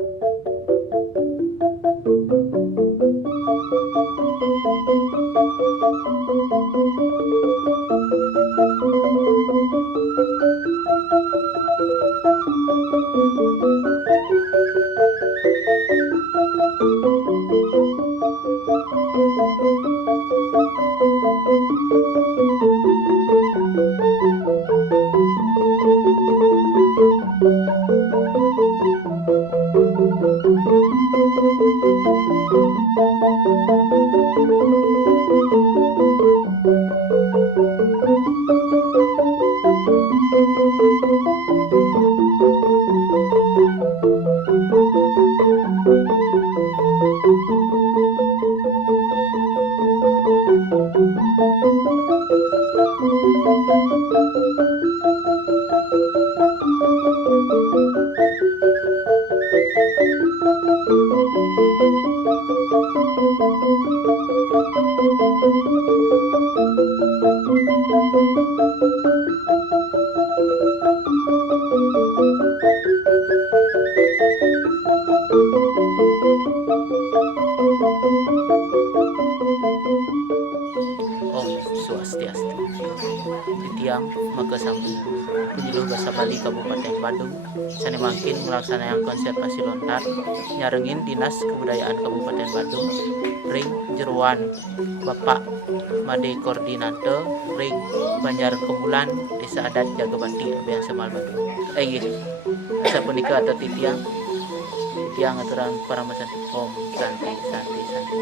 Om Swastiastu. Titiang Makasambung, Penyuluh Bahasa Bali Kabupaten Badung, sani mangkin melaksanakan konservasi lontar, nyarengin Dinas Kebudayaan Kabupaten Badung, ring jeruan Bapak Made Koordinator, ring Banjar Kemulan, Desa Adat Jagabati, Abian Semal Badung. Asa punika atau titiang aturan para masanti Om Santi Santi Santi.